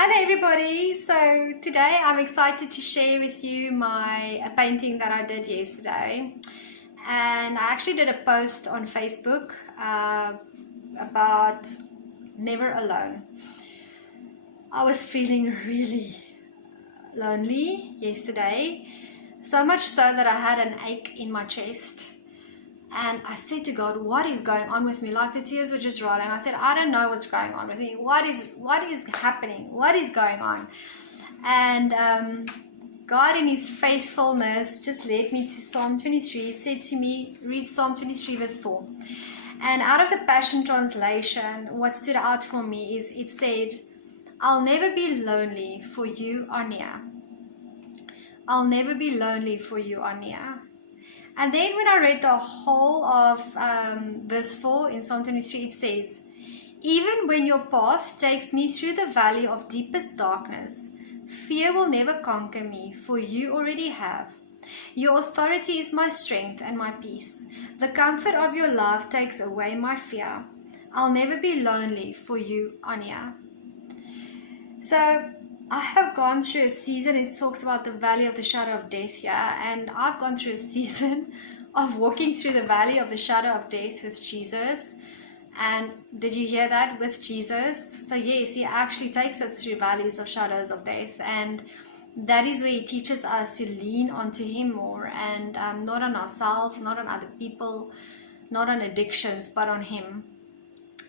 Hello everybody, so today I'm excited to share with you a painting that I did yesterday, and I actually did a post on Facebook about never alone. I was feeling really lonely yesterday, so much so that I had an ache in my chest. And I said to God, what is going on with me? Like the tears were just rolling. I said, I don't know what's going on with me. What is happening? What is going on? And God in his faithfulness just led me to Psalm 23. He said to me, read Psalm 23 verse 4. And out of the Passion Translation, what stood out for me is it said, I'll never be lonely, for you are near. I'll never be lonely, for you are near. And then when I read the whole of verse 4 in Psalm 23, it says, even when your path takes me through the valley of deepest darkness, fear will never conquer me, for you already have. Your authority is my strength and my peace. The comfort of your love takes away my fear. I'll never be lonely, for you are near. So I have gone through a season, it talks about the valley of the shadow of death here, and I've gone through a season of walking through the valley of the shadow of death with Jesus. And did you hear that? With Jesus. So yes, he actually takes us through valleys of shadows of death, and that is where he teaches us to lean onto him more, and not on ourselves, not on other people, not on addictions, but on him.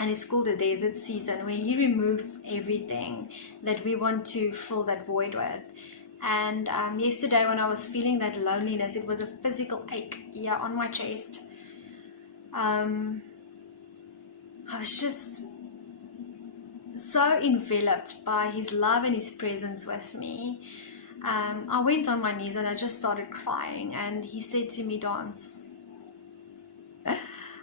And it's called a desert season, where he removes everything that we want to fill that void with. And yesterday when I was feeling that loneliness, it was a physical ache here on my chest. I was just so enveloped by his love and his presence with me. I went on my knees and I just started crying, and he said to me, dance.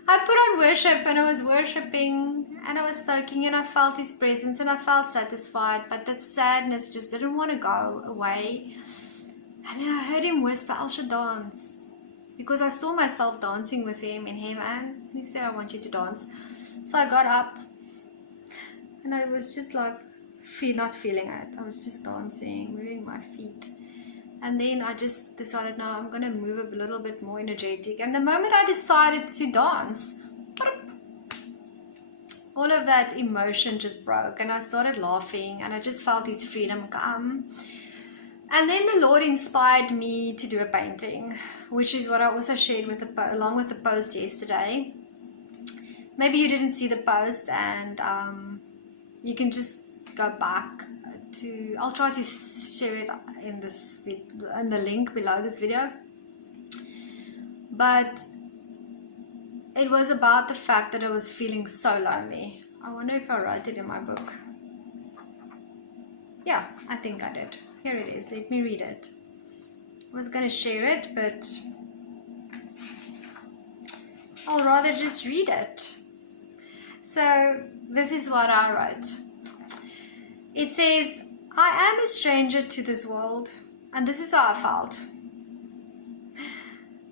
I put on worship and I was worshiping and I was soaking, and I felt his presence and I felt satisfied, but that sadness just didn't want to go away. And then I heard him whisper, I should dance, because I saw myself dancing with him in heaven. He said, I want you to dance. So I got up and I was just like not feeling it. I was just dancing, moving my feet. And then I just decided, no, I'm going to move a little bit more energetic. And the moment I decided to dance, all of that emotion just broke. And I started laughing, and I just felt his freedom come. And then the Lord inspired me to do a painting, which is what I also shared along with the post yesterday. Maybe you didn't see the post, and you can just go back to, I'll try to share it in the link below this video. But it was about the fact that I was feeling so lonely. I wonder if I wrote it in my book. Yeah, I think I did. Here it is. Let me read it. I was going to share it, but I'll rather just read it. So this is what I wrote. It says, I am a stranger to this world, and this is how I felt.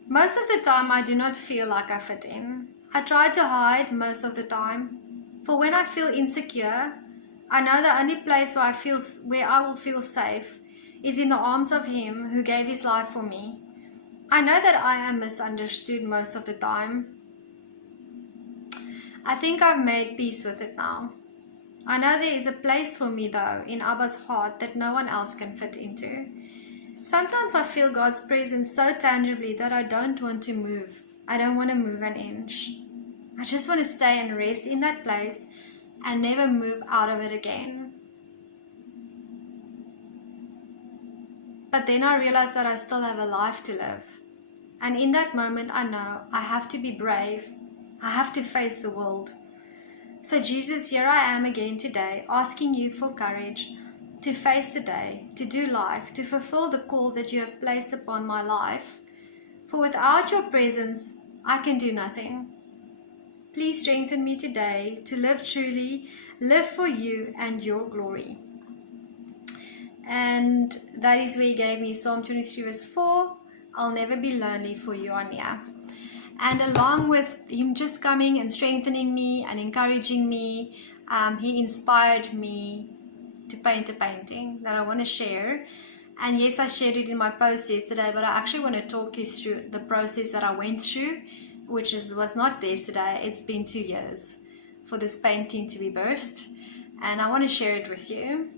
Most of the time, I do not feel like I fit in. I try to hide most of the time, for when I feel insecure, I know the only place where I will feel safe is in the arms of him who gave his life for me. I know that I am misunderstood most of the time. I think I've made peace with it now. I know there is a place for me, though, in Abba's heart that no one else can fit into. Sometimes I feel God's presence so tangibly that I don't want to move. I don't want to move an inch. I just want to stay and rest in that place and never move out of it again. But then I realized that I still have a life to live. And in that moment, I know I have to be brave. I have to face the world. So Jesus, here I am again today, asking you for courage to face the day, to do life, to fulfill the call that you have placed upon my life. For without your presence, I can do nothing. Please strengthen me today to live truly, live for you and your glory. And that is where he gave me Psalm 23 verse 4, I'll never be lonely, for you are near. And along with him just coming and strengthening me and encouraging me, he inspired me to paint a painting that I want to share. And yes, I shared it in my post yesterday, but I actually want to talk you through the process that I went through, which was not yesterday. It's been 2 years for this painting to be birthed, and I want to share it with you.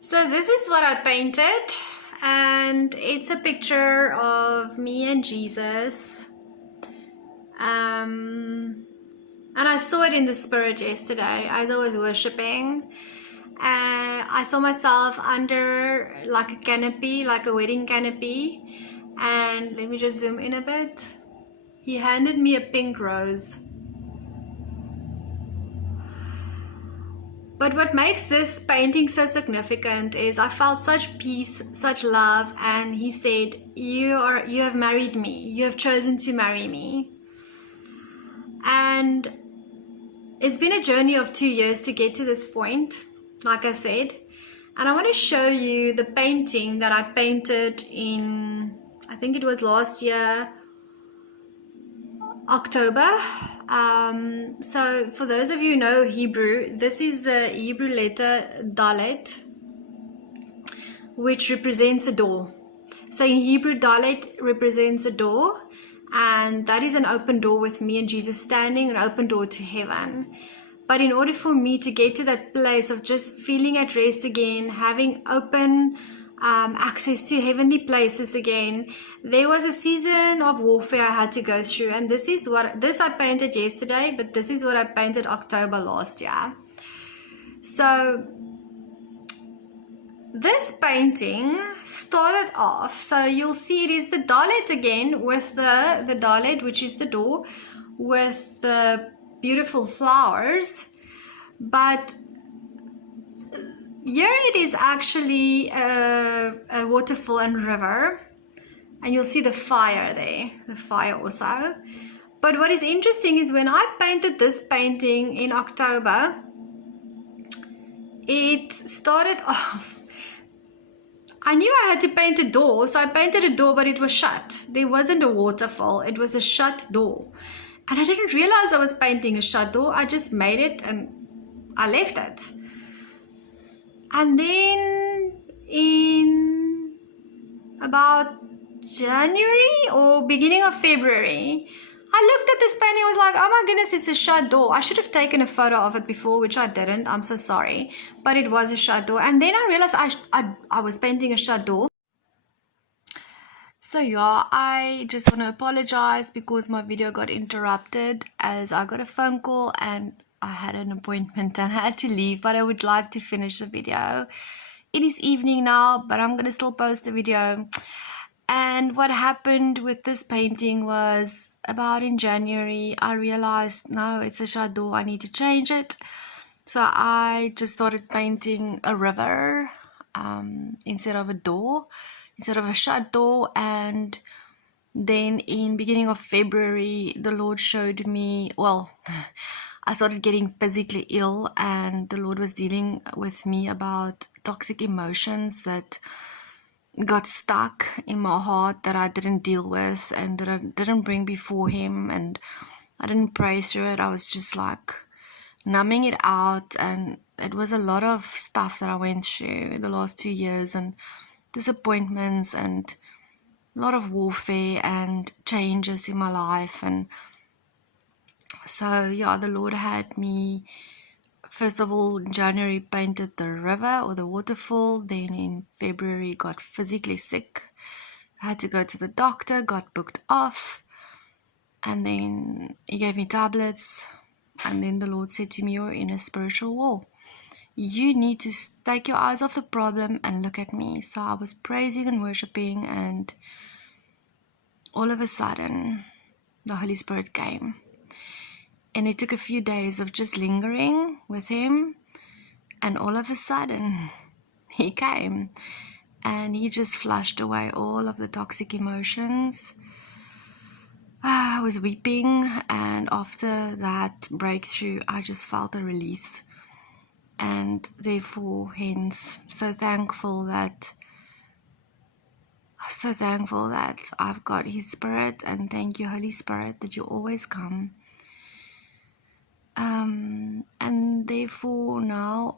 So this is what I painted, and it's a picture of me and Jesus. And I saw it in the spirit yesterday as I was worshiping. I saw myself under like a canopy, like a wedding canopy. And let me just zoom in a bit. He handed me a pink rose. But what makes this painting so significant is I felt such peace, such love, and he said, you have married me. You have chosen to marry me. And it's been a journey of 2 years to get to this point, like I said. And I want to show you the painting that I painted in, I think it was last year, October. So for those of you who know Hebrew, this is the Hebrew letter Dalet, which represents a door. So in Hebrew, Dalet represents a door, and that is an open door with me and Jesus standing, an open door to heaven. But in order for me to get to that place of just feeling at rest again, having open access to heavenly places again, there was a season of warfare I had to go through. And this I painted yesterday, but this is what I painted October last year. So this painting started off, so you'll see it is the Dalet again, with the Dalet, which is the door, with the beautiful flowers. But here it is actually a waterfall and river, and you'll see the fire there, the fire also. But what is interesting is when I painted this painting in October, it started off, I knew I had to paint a door, so I painted a door, but it was shut. There wasn't a waterfall, it was a shut door. And I didn't realize I was painting a shut door. I just made it and I left it. And then in about January or beginning of February, I looked at this painting and was like, oh my goodness, it's a shut door. I should have taken a photo of it before, which I didn't. I'm so sorry. But it was a shut door. And then I realized I was painting a shut door. So yeah, I just want to apologize because my video got interrupted as I got a phone call and I had an appointment and I had to leave, but I would like to finish the video. It is evening now, but I'm going to still post the video. And what happened with this painting was about in January, I realized, no, it's a shut door, I need to change it. So I just started painting a river instead of a door, instead of a shut door. And then in beginning of February, the Lord showed me, well, I started getting physically ill, and the Lord was dealing with me about toxic emotions that got stuck in my heart that I didn't deal with and that I didn't bring before him, and I didn't pray through it. I was just like numbing it out, and it was a lot of stuff that I went through the last 2 years, and disappointments and a lot of warfare and changes in my life. And so yeah, the Lord had me, first of all, in January painted the river or the waterfall. Then in February got physically sick. I had to go to the doctor, got booked off. And then he gave me tablets. And then the Lord said to me, you're in a spiritual war. You need to take your eyes off the problem and look at me. So I was praising and worshiping, and all of a sudden the Holy Spirit came. And it took a few days of just lingering with him, and all of a sudden he came and he just flushed away all of the toxic emotions. I was weeping, and after that breakthrough I just felt a release, and therefore hence so thankful that I've got his Spirit. And thank you, Holy Spirit, that you always come. And therefore now,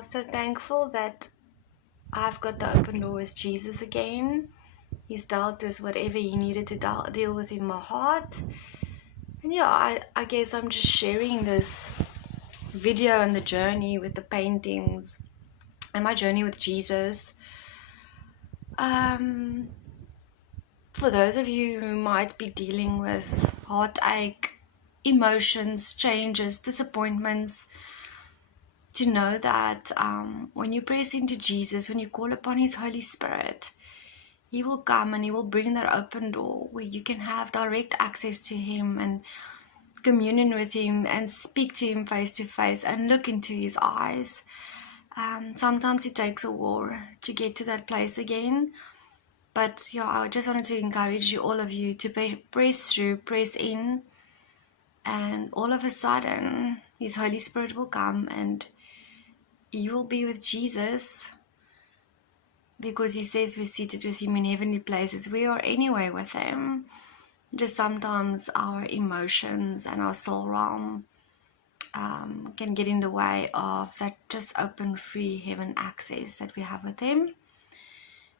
so thankful that I've got the open door with Jesus again. He's dealt with whatever he needed to deal with in my heart. And yeah, I guess I'm just sharing this video and the journey with the paintings and my journey with Jesus. For those of you who might be dealing with heartache, emotions, changes, disappointments, to know that when you press into Jesus, when you call upon his Holy Spirit, he will come and he will bring that open door where you can have direct access to him and communion with him and speak to him face to face and look into his eyes. Sometimes it takes a war to get to that place again. But yeah, I just wanted to encourage you, all of you, to press through, press in, and all of a sudden, his Holy Spirit will come and you will be with Jesus, because he says we're seated with him in heavenly places. We are anyway with him. Just sometimes our emotions and our soul realm can get in the way of that just open, free heaven access that we have with him.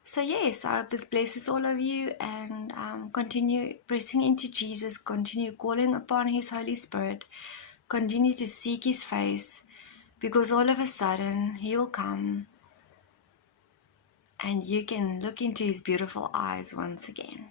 So yes, I hope this blesses all of you, and continue pressing into Jesus, continue calling upon his Holy Spirit, continue to seek his face, because all of a sudden he will come and you can look into his beautiful eyes once again.